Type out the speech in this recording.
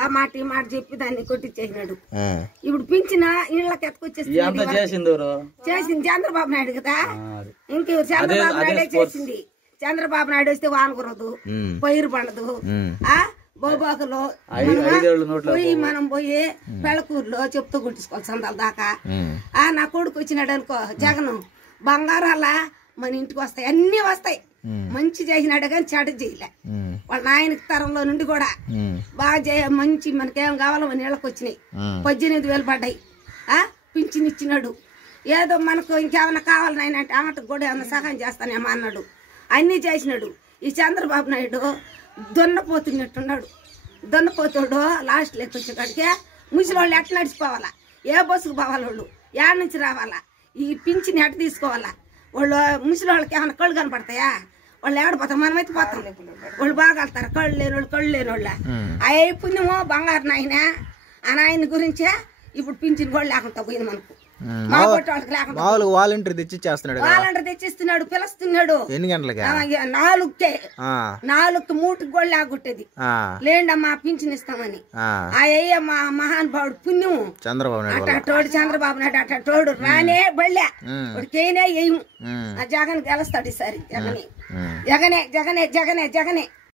ఆ మాట ఈ మాట చెప్పి దాన్ని కొట్టించేసినాడు. ఇప్పుడు పింఛన ఇళ్ళకి ఎత్తుకొచ్చేసింది. చేసింది చంద్రబాబు నాయుడు కదా, ఇంకెవరు? చంద్రబాబు నాయుడే చేసింది. చంద్రబాబు నాయుడు వస్తే వాన కురదు, పైరు పండదు. బోబాకులో మనం పోయి పెళ్ళకూరులో చెప్తూ కుట్టించుకోవాలి సందాల దాకా. నా కొడుకు వచ్చినాడు అనుకో జగన్, బంగారాలా మన ఇంటికి వస్తాయి, అన్ని వస్తాయి. మంచి చేసినాడు కానీ చెడు చేయలే. వాళ్ళ నాయనకి తరంలో నుండి కూడా బాగా మంచి మనకేం కావాలో మన ఇళ్ళకి వచ్చినాయి. 18,000 పడ్డాయి. పింఛన్ ఇచ్చినాడు. ఏదో మనకు ఇంకేమన్నా కావాలి నాయన అంటే ఆమెకు కూడా ఏమన్నా సహాయం చేస్తానేమో అన్నాడు. అన్నీ చేసినాడు. ఈ చంద్రబాబు నాయుడు దున్నపోతున్నట్టున్నాడు. దున్నపోతాడు లాస్ట్ లెక్క వచ్చేకాడికే ముసలి వాళ్ళు ఎట్లా నడిచిపోవాలా, ఏ బస్సుకు పోవాలి, వాళ్ళు ఏడ నుంచి రావాలా, ఈ పింఛన్ ఎట్ట తీసుకోవాలా, వాళ్ళు ముసలి వాళ్ళకి ఏమైనా కళ్ళు కనపడతాయా, వాళ్ళు ఏడపోతాం, మనమైతే పోతాం. వాళ్ళు బాగా వెళ్తారు, కళ్ళు లేని వాళ్ళు కళ్ళు లేని వాళ్ళ. అయ్యే పుణ్యమో బంగారు నాయన, ఆ నాయన గురించే ఇప్పుడు పింఛన్ కూడా లేకుండా పోయింది మనకు. వాలంటీర్ తెచ్చిస్తున్నాడు, వాలంటీర్ తెచ్చిస్తున్నాడు, పిలుస్తున్నాడు. ఎన్ని గంటలకి? 4కే 4కి 3కి కూడా లేకొట్టేది లేండమ్మా పింఛన్ ఇస్తామని. అయ్య మా మహానుభావుడు పుణ్యం చంద్రబాబు నాయుడు, అట్టోడు చంద్రబాబు నాయుడు అట్టోడు రానే బళ్ళే వాడికేనే వేయము. జగన్ గెలుస్తాడు ఈసారి. జగనే జగనే జగనే జగనే జగనే.